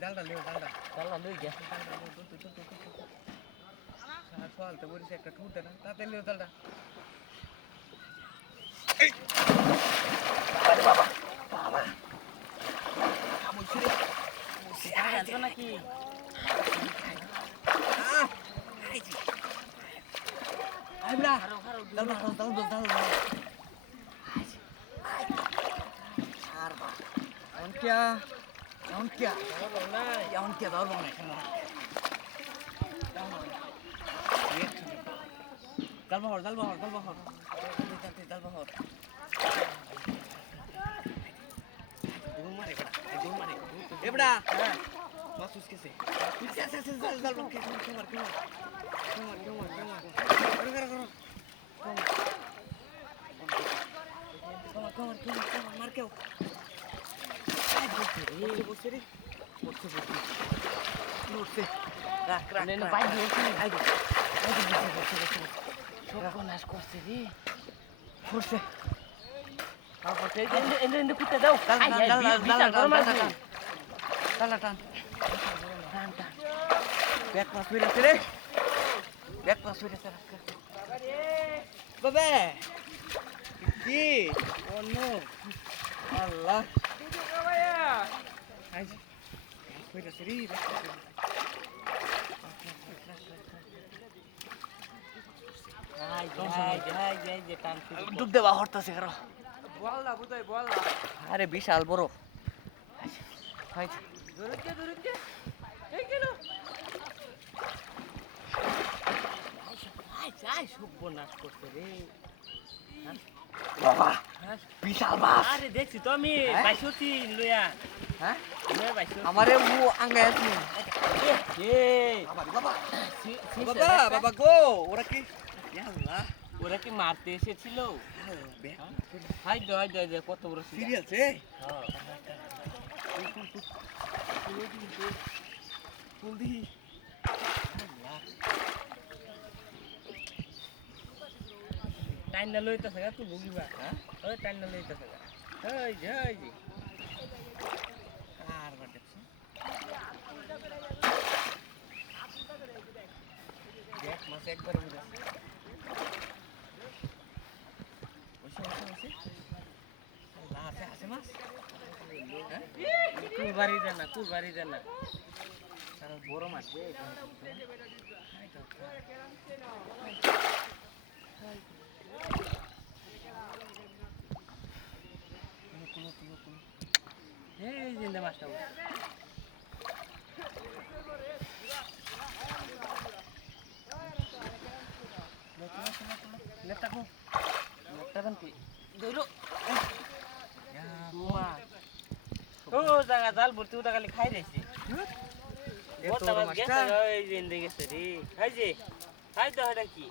জালটা লিও জালটা জালটা লই গে সকালতে বলিস একটা টুর দে না তাতে লিও জালটা বাবা বাবা বলছি রে জানতো নাকি আইবলা হারো হারো দাও আরবা এমন কিয়া হলো না এমন কিয়া দাও না কেন জাল বহর এবড়া মাছ উসকেছে জাল বহর কে কমার মার কেউ বসে রে বসে রাখ বাইক দিয়েছি আইগো সর্বনাশ করছে রে বসে তারপর এনে কুত্তে দাও বিশাল গরম আছে টান টান টান ব্যাক পাস হইছে রে বাবা কি অন্য আল্লাহ আইছে হইছে রে যে টান ডুব দেবা হরতাছে কারো বললা বুঝাই বললা আরে বিশাল বড় আইছে ধরুন এই গেল আই সর্বনাশ করছে রে বাবা বিশাল মাছ আরে দেখছি তো আমি বাইশতি লইয়া হ্যাঁ লইয়া বাইশতি আমারে মু আঙ্গায় আছে এ বাবা গো ওরা কি আল্লাহ ওরা কি মারতে এসেছিল হাই দে কত বড় সিরিয়াল আছে ফুল দি টাইম না লইতেছে তুই ভুগিবা হ্যাঁ ওই টাইম না লইতেছে এই যে আর বাড়ছে দেখ মাছ একবার উঠে আল্লাহ আছে মাছ কুলবাড়ি দেন না বড় মাছ এই জিন্দা মাছটা ও জায়গা জাল ভর্তি ওটা খালি খাই রয়েছে গেছে রে খাই যে খাই তো এটা কি